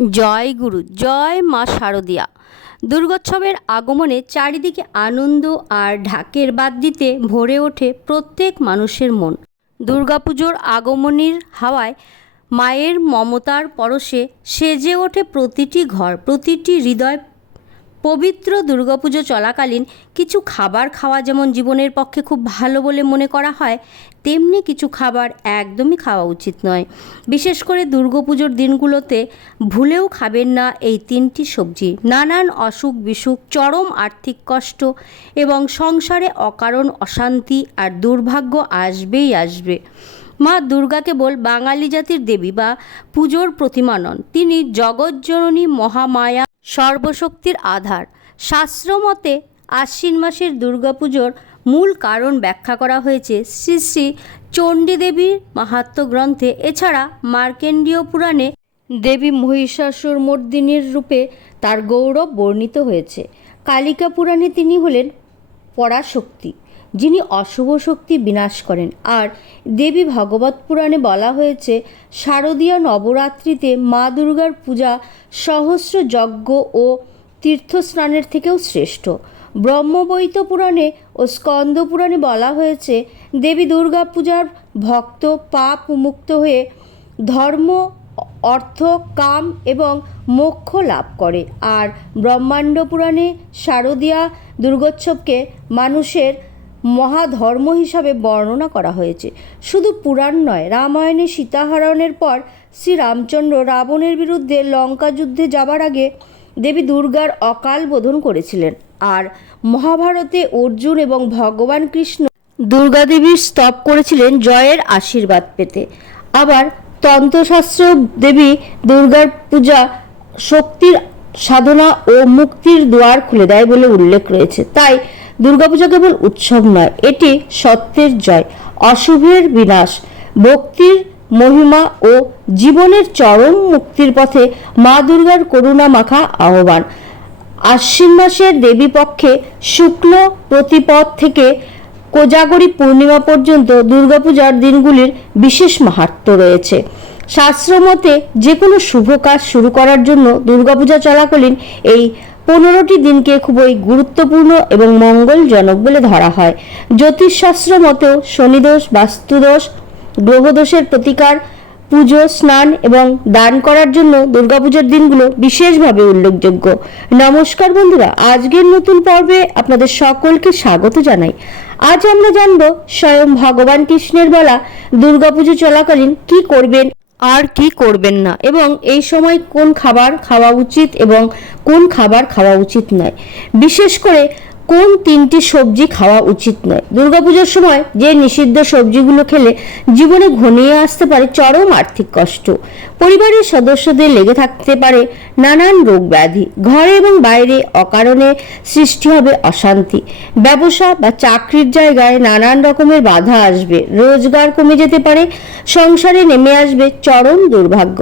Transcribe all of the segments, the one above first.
জয় গুরু, জয় মা শারদিয়া। দুর্গোৎসবের আগমনে চারিদিকে আনন্দ আর ঢাকের বাদ দিতে ভরে ওঠে প্রত্যেক মানুষের মন। দুর্গাপুজোর আগমনের হাওয়ায় মায়ের মমতার পরশে সেজে ওঠে প্রতিটি ঘর, প্রতিটি হৃদয় পবিত্র দুর্গাপুজো চলাকালীন কিছু খাবার খাওয়া যেমন জীবনের পক্ষে খুব ভালো বলে মনে করা হয়, তেমনি কিছু খাবার একদমই খাওয়া উচিত নয়। বিশেষ করে দুর্গাপুজোর দিনগুলোতে ভুলেও খাবেন না এই তিনটি সবজি। নানান অসুখ বিসুখ, চরম আর্থিক কষ্ট এবং সংসারে অকারণ অশান্তি আর দুর্ভাগ্য আসবেই আসবে। মা দুর্গা কেবল বাঙালি জাতির দেবী বা পুজোর প্রতিমা নন, তিনি জগজ্জননী মহামায়া সর্বশক্তির আধার। শাস্ত্রমতে আশ্বিন মাসের দুর্গাপুজোর মূল কারণ ব্যাখ্যা করা হয়েছে শ্রী শ্রী চণ্ডীদেবীর মাহাত্ম্য গ্রন্থে। এছাড়া মার্কেন্ডীয় পুরাণে দেবী মহিষাসুর মর্দিনীর রূপে তার গৌরব বর্ণিত হয়েছে। কালিকা পুরাণে তিনি হলেন পরাশক্তি। যিনি অশুভ শক্তি বিনাশ করেন। আর দেবী ভগবত পুরাণে বলা হয়েছে, শারদীয় নবরাত্রিতে মা দুর্গার পূজা সহস্র যজ্ঞ ও তীর্থস্নানের থেকেও শ্রেষ্ঠ। ব্রহ্মবৈত পুরাণে ও স্কন্দ পুরাণে বলা হয়েছে, দেবী দুর্গা পূজার ভক্ত পাপ মুক্ত হয়ে ধর্ম, অর্থ, কাম এবং মোক্ষ লাভ করে। আর ব্রহ্মাণ্ড পুরাণে শারদীয়া দুর্গোৎসবকে মানুষের মহাধর্ম হিসাবে বর্ণনা করা হয়েছে। শুধু পুরাণ নয়, রামায়ণে সীতাহরণের পর শ্রীরামচন্দ্র রাবণের বিরুদ্ধে লঙ্কা যুদ্ধে যাবার আগে দেবী দুর্গার অকাল বোধন করেছিলেন। আর মহাভারতে অর্জুন এবং ভগবান কৃষ্ণ দুর্গাদেবীর স্তব করেছিলেন জয়ের আশীর্বাদ পেতে। আবার তন্ত্রশাস্ত্র দেবী দুর্গার পূজা শক্তির সাধনা ও মুক্তির দ্বার খুলে দেয় বলে উল্লেখ রয়েছে। তাই দুর্গাপূজা কেবল উৎসব নয়, এটি সত্যের জয়, অশুভের বিনাশ, ভক্তির মহিমা ও জীবনের চরম মুক্তির পথে মা দুর্গার করুণা মাখা আহ্বান। আশ্বিন মাসের দেবীপক্ষে শুক্ল প্রতিপদ থেকে কোজাগরী পূর্ণিমা পর্যন্ত দুর্গাপূজার দিনগুলির বিশেষ মাহাত্ম্য রয়েছে। শাস্ত্রমতে যে কোনো শুভ কাজ শুরু করার জন্য দুর্গাপূজা চলাকালীন এই পনেরোটি দিনকে খুবই গুরুত্বপূর্ণ এবং মঙ্গলজনক বলে ধরা হয়। জ্যোতিষশাস্ত্র মতেও শনিদোষ, বাস্তুদোষ, গ্রহদোষের প্রতিকার, পুজো, স্নান এবং দান করার জন্য দুর্গাপূজার দিনগুলো বিশেষভাবে উল্লেখযোগ্য। নমস্কার বন্ধুরা, আজকের নতুন পর্বে আপনাদের সকলকে স্বাগত জানাই। আজ আমরা জানব স্বয়ং ভগবান কৃষ্ণের বলা দুর্গাপুজো চলাকালীন কি করবেন আর কি করবেন না? এবং এই সময় কোন খাবার খাওয়া উচিত এবং কোন খাবার খাওয়া উচিত নয়। বিশেষ করে কোন তিনটি সবজি খাওয়া উচিত নয়? দুর্গাপুজোর সময় যে নিষিদ্ধ সবজিগুলো খেলে জীবনে ঘনিয়ে আসতে পারে চরম আর্থিক কষ্ট। পরিবারের সদস্যদের লেগে থাকতে পারে নানান রোগ ব্যাধি। ঘরে এবং বাইরে অকারণে সৃষ্টি হবে অশান্তি। ব্যবসা বা চাকরির জায়গায় নানান রকমের বাধা আসবে। রোজগার কমে যেতে পারে, সংসারে নেমে আসবে চরম দুর্ভাগ্য।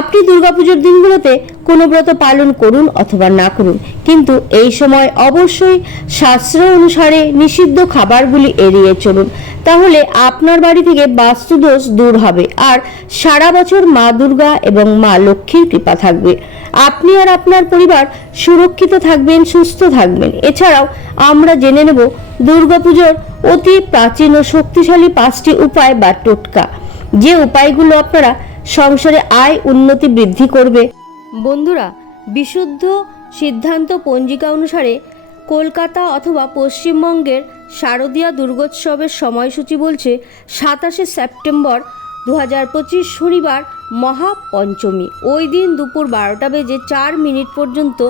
আপনি দুর্গাপুজোর দিনগুলোতে কোনো ব্রত পালন করুন অথবা না করুন। কিন্তু এই সময় অবশ্যই শাস্ত্র অনুসারে নিষিদ্ধ খাবারগুলি এড়িয়ে চলুন। তাহলে আপনার বাড়ি থেকে বাস্তুদোষ দূর হবে আর সারা বছর মা দুর্গা এবং মা লক্ষ্মীর কৃপা থাকবে। আপনি আর আপনার পরিবার সুরক্ষিত থাকবেন, সুস্থ থাকবেন। এছাড়াও আমরা জেনে নেব দুর্গাপুজোর অতি প্রাচীন ও শক্তিশালী পাঁচটি উপায় বা টোটকা। যে উপায়গুলো আপনারা সংসারে আয় উন্নতি বৃদ্ধি করবে বন্ধুরা, বিশুদ্ধ সিদ্ধান্ত পঞ্জিকা অনুসারে কলকাতা অথবা পশ্চিমবঙ্গের শারদীয়া দুর্গোৎসবের সময়সূচি বলছে সাতাশে সেপ্টেম্বর দু হাজার পঁচিশ শনিবার মহাপঞ্চমী। ওই দিন দুপুর বারোটা বেজে চার মিনিট পর্যন্ত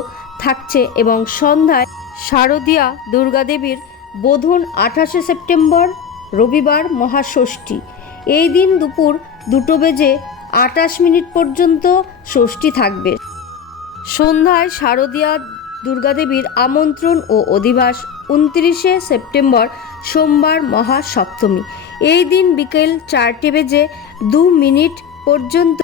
থাকছে এবং সন্ধ্যায় শারদীয়া দুর্গাদেবীর বোধন আঠাশে সেপ্টেম্বর রবিবার মহাষষ্ঠী। এই দিন দুপুর দুটো বেজে আটাশ মিনিট পর্যন্ত ষষ্ঠী থাকবে। সন্ধ্যায় শারদীয়া দুর্গাদেবীর আমন্ত্রণ ও অধিবাস উনত্রিশে সেপ্টেম্বর, সোমবার মহাসপ্তমী। এই দিন বিকেল চারটে বেজে দু মিনিট পর্যন্ত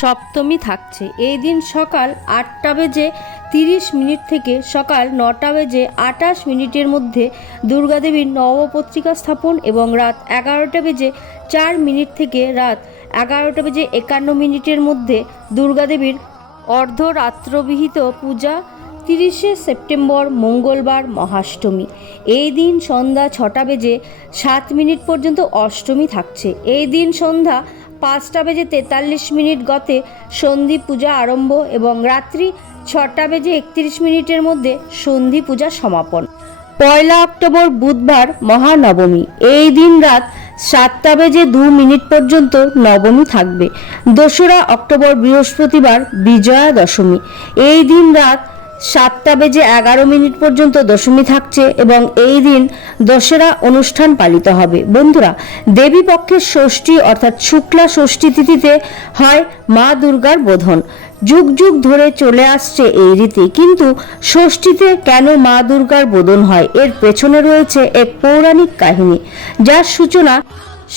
সপ্তমী থাকছে। এই দিন সকাল আটটা বেজে তিরিশ মিনিট থেকে সকাল নটা বেজে আটাশ মিনিটের মধ্যে দুর্গাদেবীর নবপত্রিকা স্থাপন এবং রাত এগারোটা বেজে চার মিনিট থেকে রাত এগারোটা বেজে একান্ন মিনিটের মধ্যে দুর্গাদেবীর অর্ধরাত্রবিহিত পূজা, তিরিশে সেপ্টেম্বর, মঙ্গলবার, মহাষ্টমী। এই দিন সন্ধ্যা ছটা বেজে সাত মিনিট পর্যন্ত অষ্টমী থাকছে। এই দিন সন্ধ্যা পাঁচটা বেজে তেতাল্লিশ মিনিট গতে সন্ধি পূজা আরম্ভ এবং রাত্রি ছটা বেজে একত্রিশ মিনিটের মধ্যে সন্ধি পূজা সমাপন। পয়লা অক্টোবর বুধবার মহানবমী। এই দিন রাত সাতটা বেজে দু মিনিট পর্যন্ত নবমী থাকবে। দোসরা অক্টোবর বৃহস্পতিবার বিজয়া দশমী। এই দিন রাত সাতটা বেজে এগারো মিনিট পর্যন্ত দশমী থাকছে এবং এই দিন দশেরা অনুষ্ঠান পালিত হবে। বন্ধুরা দেবী পক্ষের ষষ্ঠী অর্থাৎ শুক্লা ষষ্ঠী তিথিতে হয় মা দুর্গার বোধন। যুগ যুগ ধরে চলে আসছে এই রীতি। কিন্তু ষষ্ঠীতে কেন মা দুর্গার বোধন হয়? এর পেছনে রয়েছে এক পৌরাণিক কাহিনী, যার সূচনা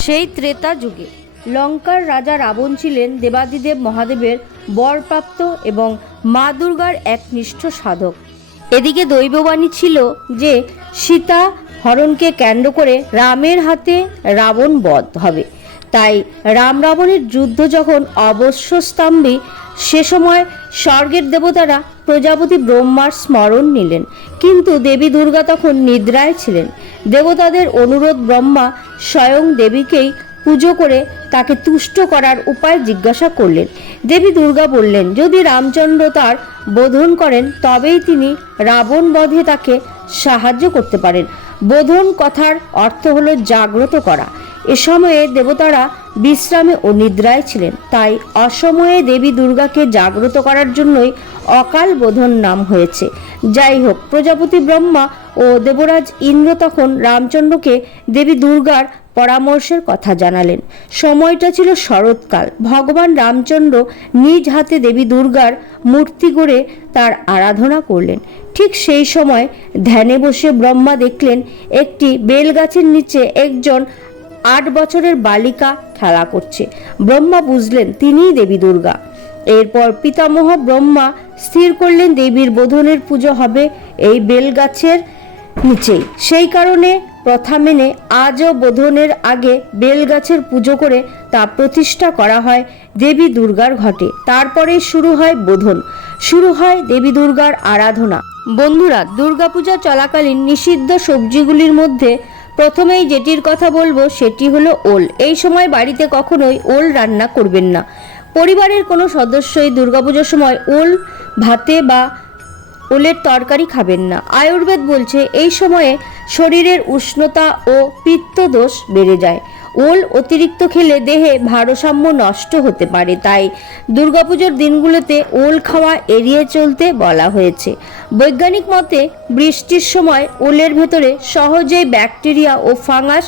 সেই ত্রেতা যুগে। লঙ্কার রাজা রাবণ ছিলেন দেবাদিদেব মহাদেবের বরপ্রাপ্ত এবং মা দুর্গার একনিষ্ঠ সাধক। এদিকে দৈববাণী ছিল যে সীতা হরণকে কেন্দ্র করে রামের হাতে রাবণ বধ হবে। তাই রাম রাবণের যুদ্ধ যখন অবশ্যস্তম্ভী, সে সময় স্বর্গের দেবতারা প্রজাপতি ব্রহ্মার স্মরণ নিলেন। কিন্তু দেবী দুর্গা তখন নিদ্রায় ছিলেন। দেবতাদের অনুরোধ ব্রহ্মা স্বয়ং দেবীকেই পুজো করে তাকে তুষ্ট করার উপায় জিজ্ঞাসা করলেন। দেবী দুর্গা বললেন, যদি রামচন্দ্র তার বোধন করেন, তবেই তিনি রাবণ বধে তাকে সাহায্য করতে পারেন। বোধন কথার অর্থ হলো জাগ্রত করা। এ সময়ে দেবতারা বিশ্রামে ও নিদ্রায় ছিলেন। তাই অসময়ে দেবী দুর্গাকে জাগ্রত করার জন্যই অকাল বোধন নাম হয়েছে। যাই হোক, প্রজাপতি ব্রহ্মা ও দেবরাজ ইন্দ্র তখন রামচন্দ্রকে দেবী দুর্গার পরামর্শের কথা জানালেন। সময়টা ছিল শরৎকাল। ভগবান রামচন্দ্র নিজ হাতে দেবী দুর্গার মূর্তি গড়ে তার আরাধনা করলেন। ঠিক সেই সময় ধ্যানে বসে ব্রহ্মা দেখলেন, একটি বেলগাছের নিচে একজন আট বছরের বালিকা খেলা করছে। ব্রহ্মা বুঝলেন তিনিই দেবী দুর্গা। এরপর পিতামহ ব্রহ্মা স্থির করলেন দেবীর বোধনের পুজো হবে এই বেলগাছের নিচেই। সেই কারণে প্রথা মেনে আজও বোধনের আগে বেলগাছের পুজো করে তা প্রতিষ্ঠা করা হয় দেবী দুর্গার ঘটে। তারপরেই শুরু হয় বোধন। শুরু হয় দেবী দুর্গার আরাধনা। বন্ধুরা, দুর্গাপূজা চলাকালীন নিষিদ্ধ সবজিগুলির মধ্যে প্রথমেই যেটির কথা বলব সেটি হলো ওল। এই সময় বাড়িতে কখনোই ওল রান্না করবেন না। পরিবারের কোনো সদস্যই দুর্গাপুজোর সময় ওল, ভাতে বা ওলের তরকারি খাবেন না। আয়ুর্বেদ বলছে, এই সময়ে শরীরের উষ্ণতা ও পিত্তদোষ বেড়ে যায়। ওল অতিরিক্ত খেলে দেহে ভারসাম্য নষ্ট হতে পারে, তাই দুর্গাপুজোর দিনগুলোতে ওল খাওয়া এড়িয়ে চলতে বলা হয়েছে। বৈজ্ঞানিক মতে, বৃষ্টির সময় ওলের ভেতরে সহজেই ব্যাকটেরিয়া ও ফাঙ্গাস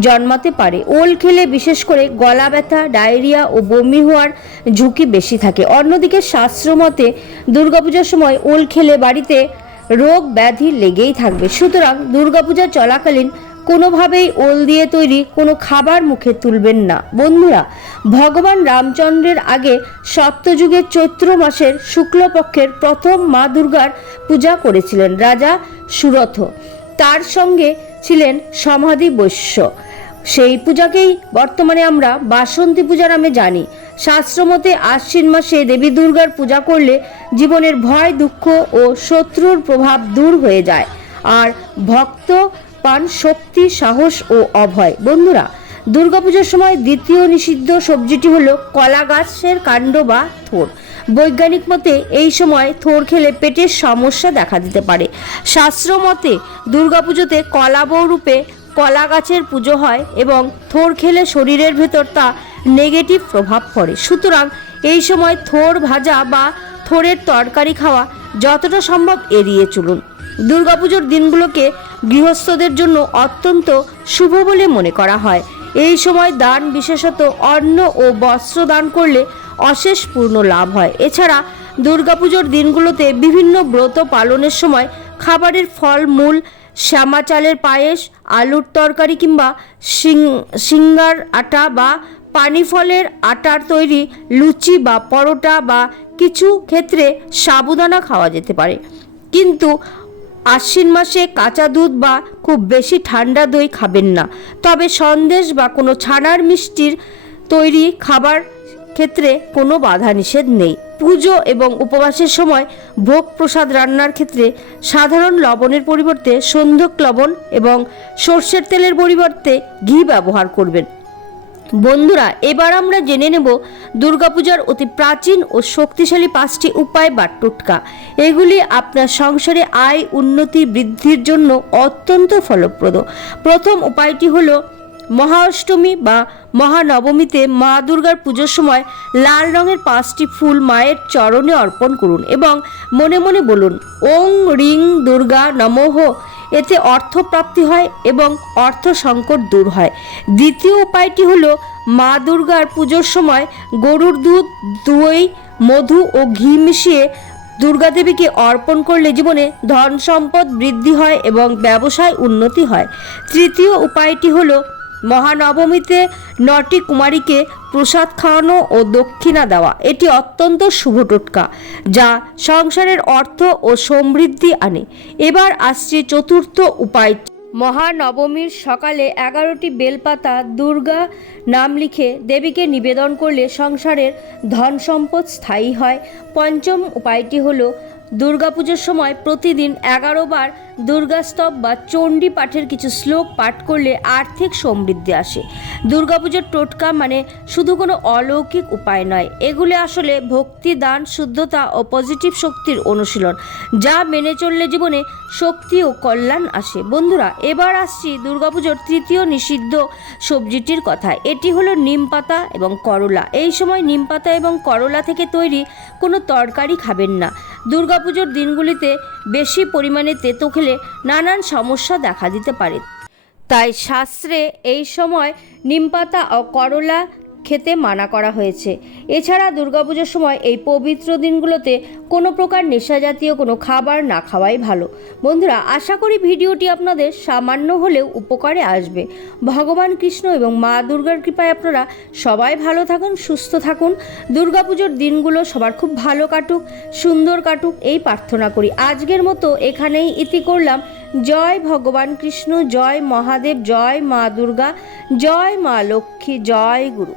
জন্মাতে পারে। ওল খেলে বিশেষ করে গলা ব্যথা, ডায়রিয়া ও বমি হওয়ার ঝুঁকি বেশি থাকে। অন্যদিকে শাস্ত্র মতে, দুর্গাপূজার সময় ওল খেলে বাড়িতে রোগ ব্যাধি লেগেই থাকবে। সুতরাং দুর্গাপূজা চলাকালীন কোনোভাবেই ওল দিয়ে তৈরি কোনো খাবার মুখে তুলবেন না। বন্ধুরা, ভগবান রামচন্দ্রের আগে সত্যযুগের চৈত্র মাসের শুক্লপক্ষের প্রথম মা দুর্গার পূজা করেছিলেন রাজা সুরথ। তার সঙ্গে ছিলেন সমাধি বৈশ্য। সেই পূজাকেই বর্তমানে আমরা বাসন্তী পূজা নামে জানি। শাস্ত্রমতে আশ্বিন মাসে দেবী দুর্গার পূজা করলে জীবনের ভয়, দুঃখ ও শত্রুর প্রভাব দূর হয়ে যায়। আর ভক্ত পান, শক্তি, সাহস ও অভয়। বন্ধুরা, দুর্গাপূজার সময় দ্বিতীয় নিষিদ্ধ সবজিটি হলো কলা গাছের কাণ্ড বা থোর। বৈজ্ঞানিক মতে এই সময় থোর খেলে পেটের সমস্যা দেখা দিতে পারে। শাস্ত্র মতে দুর্গাপুজোতে কলা রূপে কলা গাছের পুজো হয় এবং থোর খেলে শরীরের ভেতর তা নেগেটিভ প্রভাব পড়ে। সুতরাং এই সময় থোর ভাজা বা থোরের তরকারি খাওয়া যতটা সম্ভব এড়িয়ে চলুন। দুর্গাপুজোর দিনগুলোকে গৃহস্থদের জন্য অত্যন্ত শুভ বলে মনে করা হয়। এই সময় দান বিশেষত অন্ন ও বস্ত্র দান করলে অশেষ পূর্ণ লাভ হয়। এছাড়া দুর্গাপুজোর দিনগুলোতে বিভিন্ন ব্রত পালনের সময় খাবারের ফল, মূল, শ্যামা চালের পায়েস, আলুর তরকারি কিংবা সিঙ্গার আটা বা পানি ফলের আটার তৈরি লুচি বা পরোটা বা কিছু ক্ষেত্রে সাবুদানা খাওয়া যেতে পারে। কিন্তু আশ্বিন মাসে কাঁচা দুধ বা খুব বেশি ঠান্ডা দই খাবেন না। তবে সন্দেশ বা কোনো ছানার মিষ্টির তৈরি খাবার ক্ষেত্রে কোনো বাধা নিষেধ নেই। পুজো এবং উপবাসের সময় ভোগ প্রসাদ রান্নার ক্ষেত্রে সাধারণ লবণের পরিবর্তে সন্ধক লবণ এবং সর্ষের তেলের পরিবর্তে ঘি ব্যবহার করবেন। বন্ধুরা, এবার আমরা জেনে নেব দুর্গাপূজার অতি প্রাচীন ও শক্তিশালী পাঁচটি উপায় বা টোটকা। এগুলি আপনার সংসারে আয়, উন্নতি, বৃদ্ধির জন্য অত্যন্ত ফলপ্রদ। প্রথম উপায়টি হলো মহাষ্টমী বা মহানবমীতে মা দুর্গার পুজোর সময় লাল রঙের পাঁচটি ফুল মায়ের চরণে অর্পণ করুন এবং মনে মনে বলুন, ওং রিং দুর্গা নমঃ। এতে অর্থপ্রাপ্তি হয় এবং অর্থ সংকট দূর হয়। দ্বিতীয় উপায়টি হলো মা দুর্গার পুজোর সময় গরুর দুধ, দই, মধু ও ঘি মিশিয়ে দুর্গাদেবীকে অর্পণ করলে জীবনে ধন সম্পদ বৃদ্ধি হয় এবং ব্যবসায় উন্নতি হয়। তৃতীয় উপায়টি হলো মহানবমীতে নটি কুমারীকে প্রসাদ খাওয়ানো ও দক্ষিণা দেওয়া। এটি অত্যন্ত শুভ টোটকা, যা সংসারের অর্থ ও সমৃদ্ধি আনে। এবার আসছে চতুর্থ উপায়। মহানবমীর সকালে এগারোটি বেলপাতা দুর্গা নাম লিখে দেবীকে নিবেদন করলে সংসারের ধন সম্পদ স্থায়ী হয়। পঞ্চম উপায়টি হলো দুর্গাপুজোর সময় প্রতিদিন এগারো বার দুর্গাস্তব বা চণ্ডী পাঠের কিছু শ্লোক পাঠ করলে আর্থিক সমৃদ্ধি আসে। দুর্গাপুজোর টোটকা মানে শুধু কোনো অলৌকিক উপায় নয়, এগুলি আসলে ভক্তি, দান, শুদ্ধতা ও পজিটিভ শক্তির অনুশীলন, যা মেনে চললে জীবনে শক্তি ও কল্যাণ আসে। বন্ধুরা, এবার আসছি দুর্গাপুজোর তৃতীয় নিষিদ্ধ সবজিটির কথা এটি হলো নিম পাতা এবং করলা। এই সময় নিম পাতা এবং করলা থেকে তৈরি কোনো তরকারি খাবেন না। দুর্গাপুজোর দিনগুলিতে বেশি পরিমাণে তেতো খেলে নানান সমস্যা দেখা দিতে পারে। তাই শাস্ত্রে এই সময় নিমপাতা ও করলা খেতে মানা করা হয়েছে। এছাড়া দুর্গাপুজোর সময় এই পবিত্র দিনগুলোতে কোনো প্রকার নেশাজাতীয় কোনো খাবার না খাওয়াই ভালো। বন্ধুরা, আশা করি ভিডিওটি আপনাদের সামান্য হলেও উপকারে আসবে। ভগবান কৃষ্ণ এবং মা দুর্গার কৃপায় আপনারা সবাই ভালো থাকুন, সুস্থ থাকুন। দুর্গাপুজোর দিনগুলো সবার খুব ভালো কাটুক, সুন্দর কাটুক, এই প্রার্থনা করি। আজকের মতো এখানেই ইতি করলাম। জয় ভগবান কৃষ্ণ, জয় মহাদেব, জয় মা দুর্গা, জয় মা লক্ষ্মী, জয় গুরু।